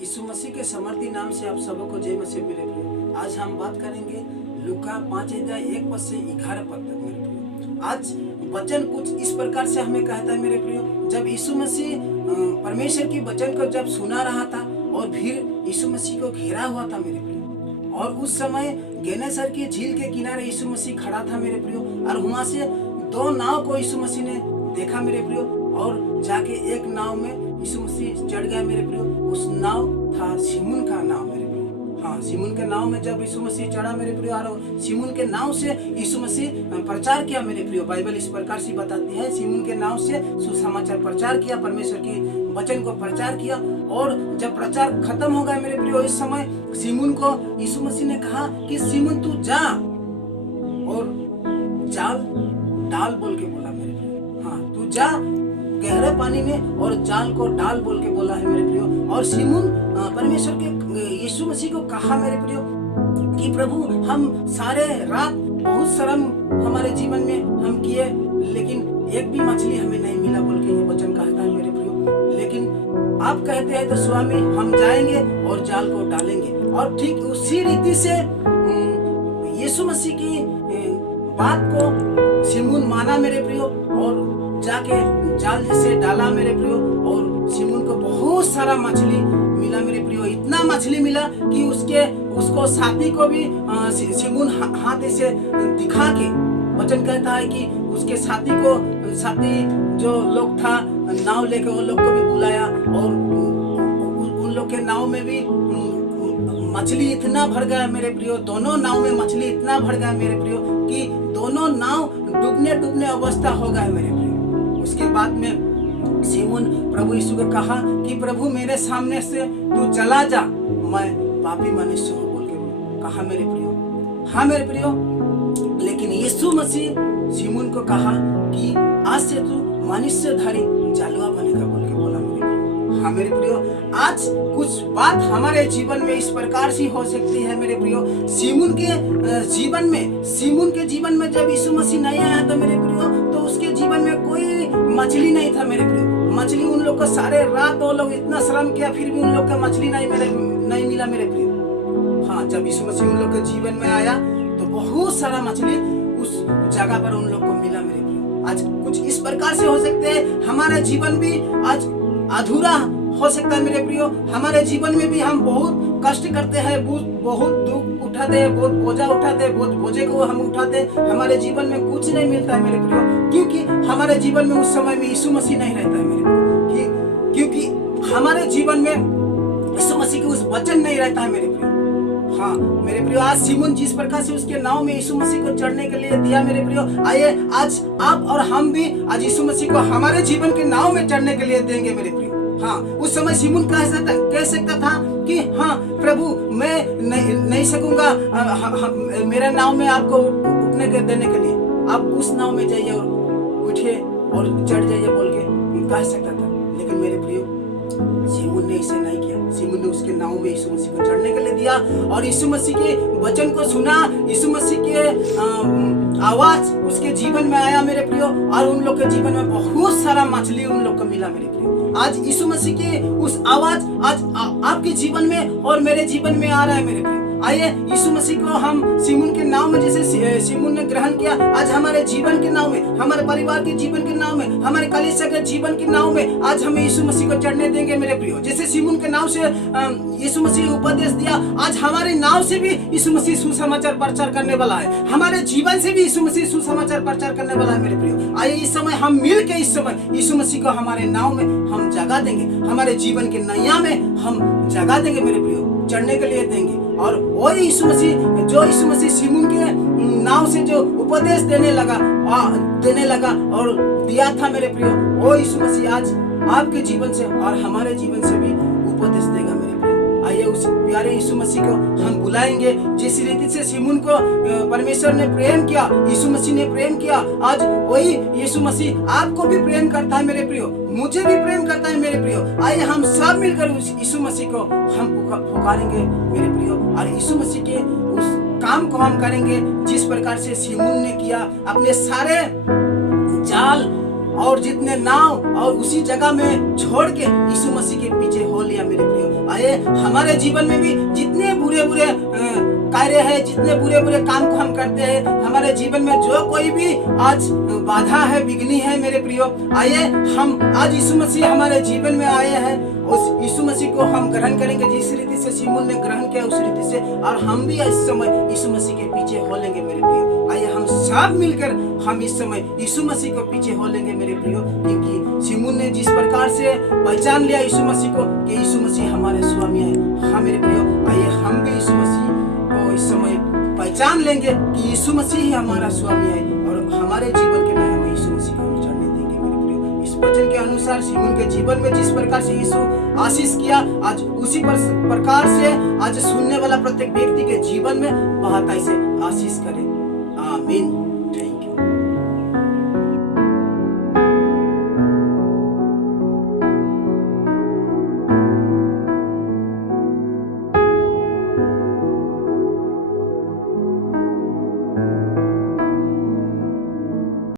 यीशु मसीह के समर्थी नाम से आप सबको जय मसीह मेरे प्रियो। आज हम बात करेंगे लूका 5:1-11 तक मेरे प्रियो। आज वचन कुछ इस प्रकार से हमें कहता है मेरे प्रियो, जब यीशु मसीह परमेश्वर की वचन को जब सुना रहा था और फिर यीशु मसीह को घेरा हुआ था मेरे प्रियो, और उस समय गेनेसर की झील के किनारे यीशु मसीह खड़ा था मेरे प्रियो, और वहाँ से दो नाव को यीशु मसीह ने देखा मेरे प्रियो, और जाके एक नाव में यीशु मसीह चढ़ गया मेरे प्रियो। उस नाव था सिमोन का नाव मेरे प्रियो। हाँ, सिमोन के नाव में जब यीशु मसीह चढ़ा मेरे प्रियो, और सिमोन के नाव से यीशु मसीह प्रचार किया मेरे प्रियो। बाइबल इस प्रकार से बताती है, सिमोन के नाव से सुसमाचार प्रचार किया, परमेश्वर की वचन को प्रचार किया। और जब प्रचार खत्म हो गया मेरे प्रियो, इस समय सिमोन को यीशु मसीह ने कहा कि सिमोन तू जा और जाल डाल बोल के बोला मेरे प्रियो। हाँ, तू जा गहरे पानी में और जाल को डाल बोल के बोला है मेरे प्रियो। और सिमोन परमेश्वर के यीशु मसीह को कहा मेरे प्रियो कि प्रभु, हम सारे रात बहुत श्रम हमारे जीवन में हम किए, लेकिन एक भी मछली हमें नहीं मिला बोल के ये वचन कहता है मेरे प्रियो। लेकिन आप कहते हैं तो स्वामी हम जाएंगे और जाल को डालेंगे। और ठीक उसी रीति से यीशु मसीह की बात को सिमोन माना मेरे प्रियो, और जाके जाल जैसे डाला मेरे प्रियो, और सिमोन को बहुत सारा मछली मिला मेरे प्रियो। इतना मछली मिला कि उसको साथी को भी सिमोन हाथ से दिखा के वचन कहता है कि उसके साथी जो लोग था नाव लेके वो लोग को भी बुलाया, और उन लोग के नाव में भी मछली इतना भर गया मेरे प्रियो, दोनों नाव में मछली इतना भर गया मेरे प्रियो कि दोनों नाव डूबने अवस्था हो गए मेरे प्रियो। उसके बाद में सिमोन प्रभु यीशु को कहा कि प्रभु मेरे सामने से तू चला जा, मैं पापी मनुष्य हूँ बोल के कहा मेरे प्रियो। हाँ मेरे प्रियो, लेकिन यीशु मसीह सिमोन को कहा कि आज से तू मनुष्यधारी जालुआ बनेगा बोल के बोला मेरे प्रियो। हाँ मेरे प्रियो, आज कुछ बात हमारे जीवन में इस प्रकार से हो सकती है मेरे प्रियो। सिमोन के जीवन में जब यीशु मसीह नहीं आया था मेरे प्रियो, तो उसके जीवन में कोई मछली नहीं था मेरे प्रियो। मछली उन लोग को सारे रात वो लोग इतना श्रम किया, फिर भी उन लोग का मछली नहीं मिला मेरे प्रियो। हाँ, जब यीशु मसीह उन लोग के जीवन में आया तो बहुत सारा मछली उस जगह पर उन लोग को मिला मेरे प्रियो। आज कुछ इस प्रकार से हो सकते हैं हमारा जीवन भी आज अधूरा हो सकता है मेरे प्रियो। हमारे जीवन में भी हम बहुत कष्ट करते हैं, बहुत दुख उठाते हैं, बहुत बोझा उठाते हैं, बहुत बोझे को हम उठाते हैं, हमारे जीवन में कुछ नहीं मिलता है मेरे प्रियो, क्योंकि हमारे जीवन में उस समय में यीशु मसीह नहीं रहता है मेरे प्रियो, क्योंकि हमारे जीवन में यीशु मसीह की उस वचन नहीं रहता है मेरे प्रियो। हाँ मेरे प्रियो, आज सिमोन जिस प्रकार से उसके नाव में यीशु मसीह को चढ़ने के लिए दिया मेरे प्रियो, आइए आज आप और हम भी आज यीशु मसीह को हमारे जीवन के नाव में चढ़ने के लिए देंगे मेरे प्रियो। हाँ, उस समय सिमोन कह सकता था कि हाँ प्रभु, मैं नहीं सकूंगा मेरा नाव में आपको उठने के देने के लिए, आप उस नाव में जाइए और उठिए और चढ़ जाइए बोल के कह सकता था। लेकिन मेरे प्रियो, सिमोन ने इसे नहीं किया। सिमोन ने उसके नाव में यीशु मसीह को चढ़ने के लिए दिया, और यीशु मसीह के वचन को सुना, यीशु मसीह के आवाज उसके जीवन में आया मेरे प्रियो, और उन लोग के जीवन में बहुत सारा मछली उन लोग को मिला मेरे प्रियो। आज यीशु मसीह की उस आवाज आज आपके जीवन में और मेरे जीवन में आ रहा है मेरे प्रियो। आइए यीशु मसीह को हम सिमोन के नाव में, जैसे सिमोन ने ग्रहण किया, आज हमारे जीवन के नाव में, हमारे परिवार के जीवन के नाव में, हमारे कलीसिया के जीवन के नाव में आज हमें यीशु मसीह को चढ़ने देंगे मेरे प्रियो। जैसे सिमोन के नाव से यीशु मसीह उपदेश दिया, आज हमारे नाव से भी यीशु मसीह सुसमाचार प्रचार करने वाला है, हमारे जीवन से भी यीशु मसीह सुसमाचार प्रचार करने वाला है मेरे प्रियो। आइए इस समय हम मिल के इस समय यीशु मसीह को हमारे नाव में हम जगह देंगे, हमारे जीवन के नैया में हम जगह देंगे मेरे प्रियो, चढ़ने के लिए देंगे। और वही यीशु मसीह सिमोन के नाव से जो उपदेश देने लगा और दिया था मेरे प्रियो, वो यीशु मसीह आज आपके जीवन से और हमारे जीवन से भी उपदेश देगा मेरे प्रियो। आइए उस प्यारे यीशु मसीह को हम बुलाएंगे। जिस रीति से सिमोन को परमेश्वर ने प्रेम किया, यीशु मसीह ने प्रेम किया, आज वही यीशु मसीह आपको भी प्रेम करता है मेरे प्रियो, मुझे भी प्रेम करता है मेरे प्रियो। आइए हम सब मिलकर उस यीशु मसीह को हम पुकारेंगे मेरे प्रियो, और यीशु मसीह के उस काम को हम करेंगे जिस प्रकार से सिमोन ने किया। अपने सारे जाल और जितने नाव और उसी जगह में छोड़ के यीशु मसीह के पीछे हो लिया मेरे प्रियो। आइए हमारे जीवन में भी जितने बुरे बुरे कार्य है, जितने बुरे बुरे काम को हम करते हैं, हमारे जीवन में जो कोई भी आज बाधा है, बिगनी है मेरे प्रियो, आइए हम आज यीशु मसीह हमारे जीवन में आए हैं, उस यीशु मसीह को हम ग्रहण करेंगे जिस रीति से शिमोन ने ग्रहण किया उस रीति से, और हम भी इस समय यीशु मसीह के पीछे हो लेंगे मेरे प्रियो। आइए हम सब मिलकर हम इस समय यीशु मसीह को पीछे हो लेंगे मेरे प्रियो, क्योंकि शिमोन ने जिस प्रकार से पहचान लिया यीशु मसीह को कि यीशु मसीह हमारे स्वामी है। हाँ मेरे प्रियो, आइए हम भी यीशु मसीह को इस समय पहचान लेंगे कि यीशु मसीह ही हमारा स्वामी है, और हमारे जीवन के में हमें यीशु मसीह को चढ़ने देंगे मेरे प्रियो। इस वचन के अनुसार शिमोन के जीवन में जिस प्रकार से यीशु आशीष किया, आज उसी प्रकार से आज सुनने वाला प्रत्येक व्यक्ति के जीवन में बहुत ऐसे आशीष करे। आमीन।